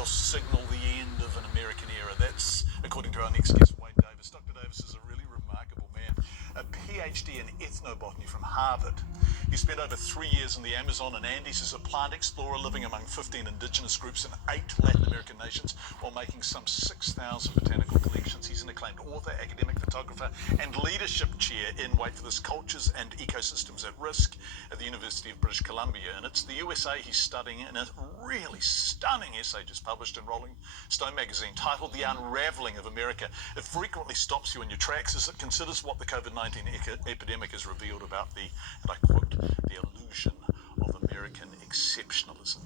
will signal the end of an American era. That's according to our next guest, Wade Davis. Dr. Davis is a really remarkable man, a PhD in ethnobotany from Harvard. He spent over 3 years in the Amazon and Andes as a plant explorer, living among 15 indigenous groups in 8 Latin American nations while making some 6,000 botanical collections. He's an acclaimed author, academic photographer, and leadership chair in, wait for this, Cultures and Ecosystems at Risk at the University of British Columbia. And it's the USA he's studying in a really stunning essay just published in Rolling Stone magazine titled The Unraveling of America. It frequently stops you in your tracks as it considers what the COVID-19 epidemic has revealed about the, and I quote, the illusion of American exceptionalism.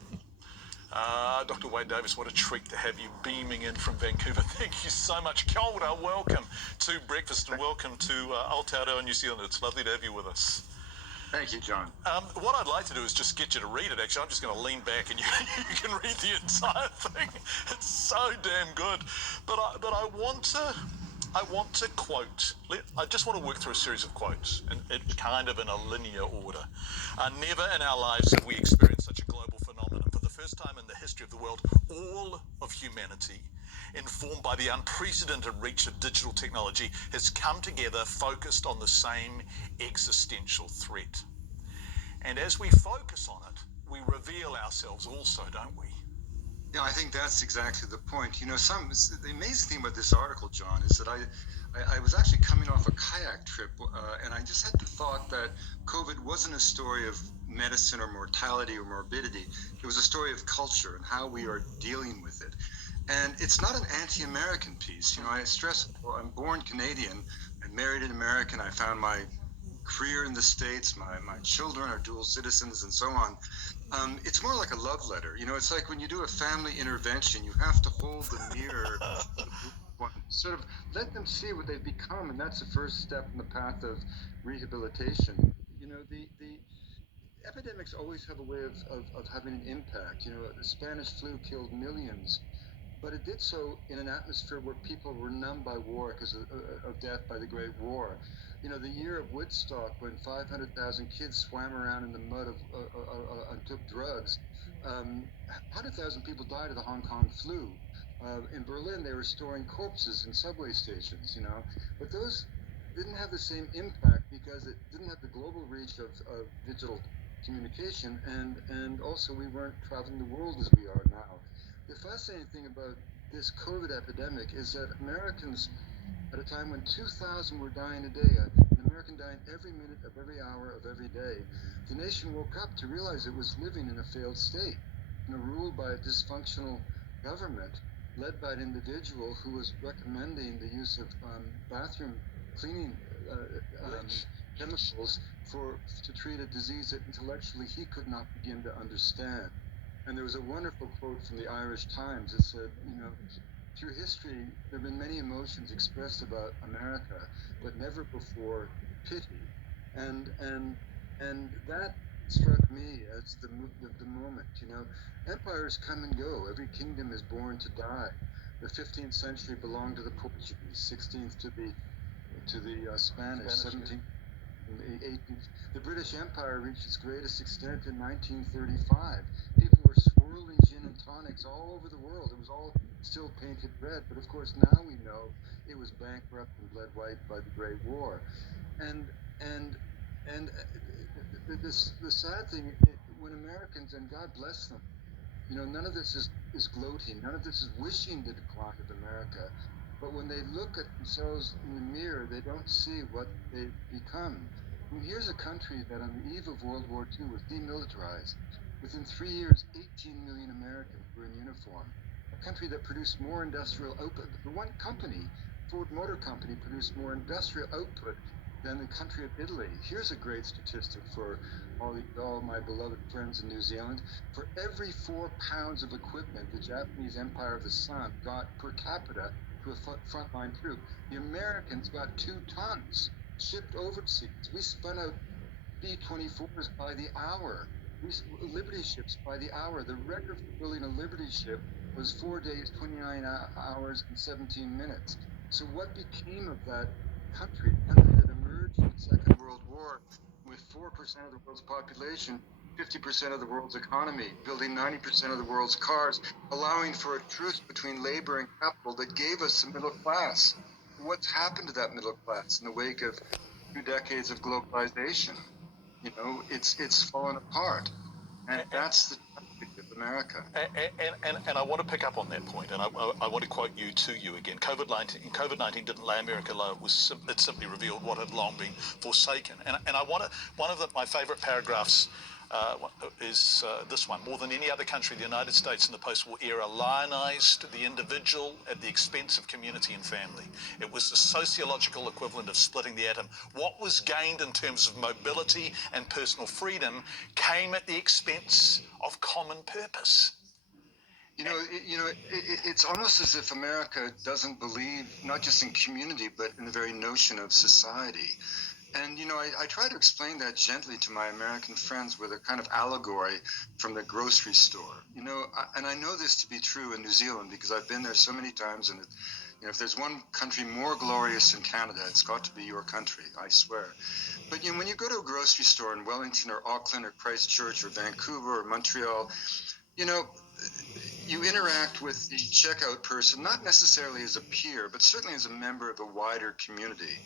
Dr. Wade Davis, what a treat to have you beaming in from Vancouver. Thank you so much. Kia ora, welcome to Breakfast and welcome to Aotearoa, New Zealand. It's lovely to have you with us. Thank you, John. What I'd like to do is just get you to read it. Actually, I'm just going to lean back and you can read the entire thing. It's so damn good. But I want to quote. I just want to work through a series of quotes, and it kind of in a linear order. Never in our lives have we experienced such a global phenomenon. For the first time in the history of the world, all of humanity, informed by the unprecedented reach of digital technology, has come together focused on the same existential threat. And as we focus on it, we reveal ourselves also, don't we? Yeah, I think that's exactly the point. You know, the amazing thing about this article, John, is that I was actually coming off a kayak trip, and I just had the thought that COVID wasn't a story of medicine or mortality or morbidity. It was a story of culture and how we are dealing with it. And it's not an anti-American piece. You know, I stress, well, I'm born Canadian and married an American. I found my career in the States. My children are dual citizens and so on. It's more like a love letter. You know, it's like when you do a family intervention, you have to hold the mirror, sort of let them see what they've become. And that's the first step in the path of rehabilitation. You know, the epidemics always have a way of having an impact. You know, the Spanish flu killed millions, but it did so in an atmosphere where people were numbed by war because of death by the Great War. You know, the year of Woodstock, when 500,000 kids swam around in the mud and took drugs, 100,000 people died of the Hong Kong flu. In Berlin, they were storing corpses in subway stations, you know, but those didn't have the same impact because it didn't have the global reach of digital communication, and also we weren't traveling the world as we are now. The fascinating thing about this COVID epidemic is that Americans, at a time when 2,000 were dying a day, an American dying every minute of every hour of every day, the nation woke up to realize it was living in a failed state, you know, ruled by a dysfunctional government, led by an individual who was recommending the use of bathroom cleaning chemicals to treat a disease that intellectually he could not begin to understand. And there was a wonderful quote from the Irish Times. It said, you know, through history, there have been many emotions expressed about America, but never before pity. And that struck me as the moment. You know, empires come and go. Every kingdom is born to die. The 15th century belonged to the Portuguese, 16th to the Spanish, 17th. The British Empire reached its greatest extent in 1935. People were swirling gin and tonics all over the world. It was all still painted red, but of course now we know it was bankrupt and bled white by the Great War. And the sad thing, when Americans, and God bless them, you know, none of this is gloating, none of this is wishing the decline of America. But when they look at themselves in the mirror, they don't see what they've become. I mean, here's a country that on the eve of World War II was demilitarized. Within 3 years, 18 million Americans were in uniform. A country that produced more industrial output. The one company, Ford Motor Company, produced more industrial output than the country of Italy. Here's a great statistic for all my beloved friends in New Zealand. For every 4 pounds of equipment the Japanese Empire of the Sun got per capita to a frontline troop, the Americans got 2 tons shipped overseas. We spun out B-24s by the hour. Liberty ships by the hour. The record for building a Liberty ship was 4 days, 29 hours, and 17 minutes. So what became of that country that emerged from the Second World War with 4% of the world's population 50% of the world's economy, building 90% of the world's cars, allowing for a truce between labor and capital that gave us the middle class. What's happened to that middle class in the wake of 2 decades of globalization? You know, it's fallen apart, and that's the tragedy of America. And I want to pick up on that point, and I want to quote you to you again. COVID-19 didn't lay America low. It simply revealed what had long been forsaken. And I want to, one of my favourite paragraphs is this one. More than any other country, the United States in the post-war era lionized the individual at the expense of community and family. It was the sociological equivalent of splitting the atom. What was gained in terms of mobility and personal freedom came at the expense of common purpose. It's almost as if America doesn't believe not just in community, but in the very notion of society. And, I try to explain that gently to my American friends with a kind of allegory from the grocery store. And I know this to be true in New Zealand because I've been there so many times. And, if there's one country more glorious than Canada, it's got to be your country, I swear. But, when you go to a grocery store in Wellington or Auckland or Christchurch or Vancouver or Montreal, you interact with the checkout person, not necessarily as a peer, but certainly as a member of a wider community.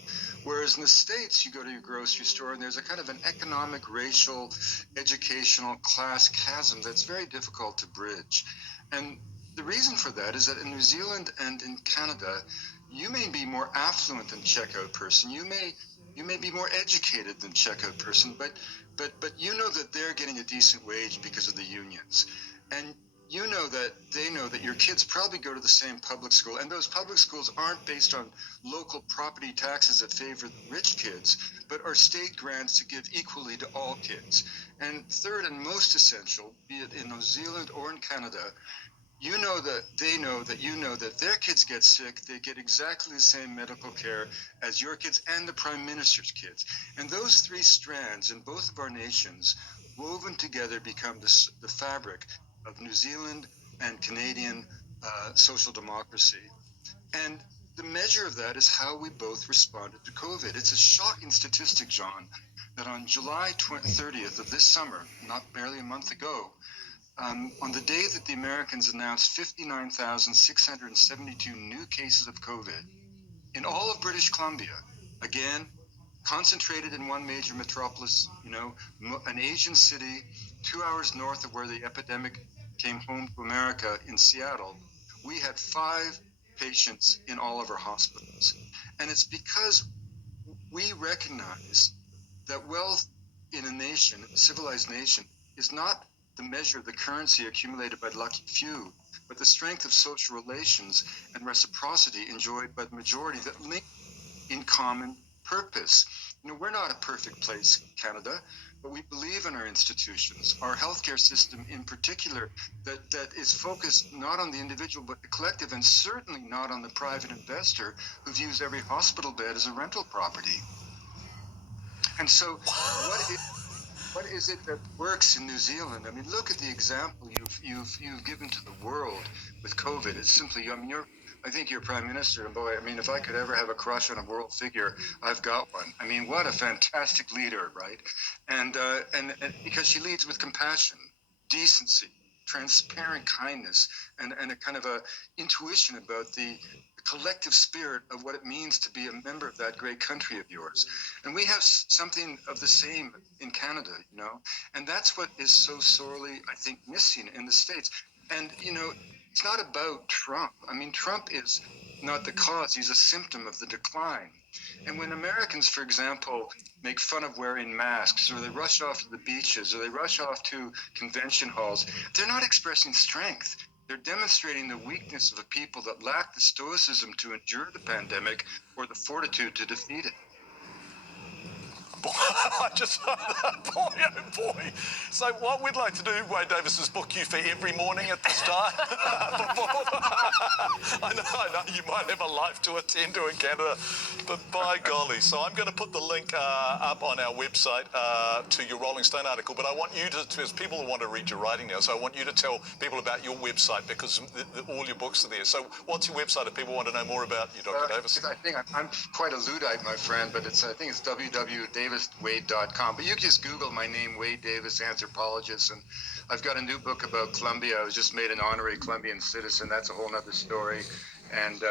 Whereas in the States, you go to your grocery store and there's a kind of an economic, racial, educational, class chasm that's very difficult to bridge. And the reason for that is that in New Zealand and in Canada, you may be more affluent than checkout person. You may be more educated than checkout person, but you know that they're getting a decent wage because of the unions. And you know that they know that your kids probably go to the same public school, and those public schools aren't based on local property taxes that favor the rich kids, but are state grants to give equally to all kids. And third and most essential, be it in New Zealand or in Canada, you know that they know that you know that their kids get sick, they get exactly the same medical care as your kids and the Prime Minister's kids. And those three strands in both of our nations, woven together, become the fabric of New Zealand and Canadian social democracy. And the measure of that is how we both responded to COVID. It's a shocking statistic, John, that on July 30th of this summer, not barely a month ago, on the day that the Americans announced 59,672 new cases of COVID in all of British Columbia, again, concentrated in one major metropolis, an Asian city 2 hours north of where the epidemic came home to America in Seattle, we had 5 patients in all of our hospitals. And it's because we recognize that wealth in a nation, a civilized nation, is not the measure of the currency accumulated by the lucky few, but the strength of social relations and reciprocity enjoyed by the majority that link in common purpose. We're not a perfect place, Canada, but we believe in our institutions, our healthcare system in particular, that is focused not on the individual but the collective, and certainly not on the private investor who views every hospital bed as a rental property. And so what is it that works in New Zealand? I mean, look at the example you've given to the world with COVID. It's simply, I think you're Prime Minister, and boy, if I could ever have a crush on a world figure, I've got one. What a fantastic leader, right? And because she leads with compassion, decency, transparent kindness, and a kind of a intuition about the collective spirit of what it means to be a member of that great country of yours. And we have something of the same in Canada, and that's what is so sorely, I think, missing in the States. And, it's not about Trump. Trump is not the cause. He's a symptom of the decline. And when Americans, for example, make fun of wearing masks, or they rush off to the beaches, or they rush off to convention halls, they're not expressing strength. They're demonstrating the weakness of a people that lack the stoicism to endure the pandemic or the fortitude to defeat it. I just, boy, oh boy. So what we'd like to do, Wade Davis, is book you for every morning at this time. I know, you might have a life to attend to in Canada, but by golly. So I'm going to put the link up on our website to your Rolling Stone article, but I want you to, there's people who want to read your writing now, so I want you to tell people about your website because all your books are there. So what's your website if people want to know more about you, Dr. Davis? I think I'm quite a Luddite, my friend, but I think it's www.daviswade.com. But you can just Google my name, Wade Davis, anthropologist, and I've got a new book about Colombia. I was just made an honorary Colombian citizen. That's a whole other story. And,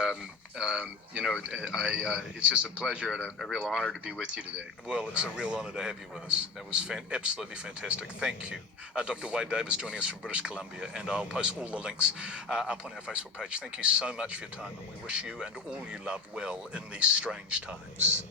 it's just a pleasure and a real honor to be with you today. Well, it's a real honor to have you with us. That was absolutely fantastic. Thank you. Dr. Wade Davis joining us from British Columbia, and I'll post all the links up on our Facebook page. Thank you so much for your time, and we wish you and all you love well in these strange times.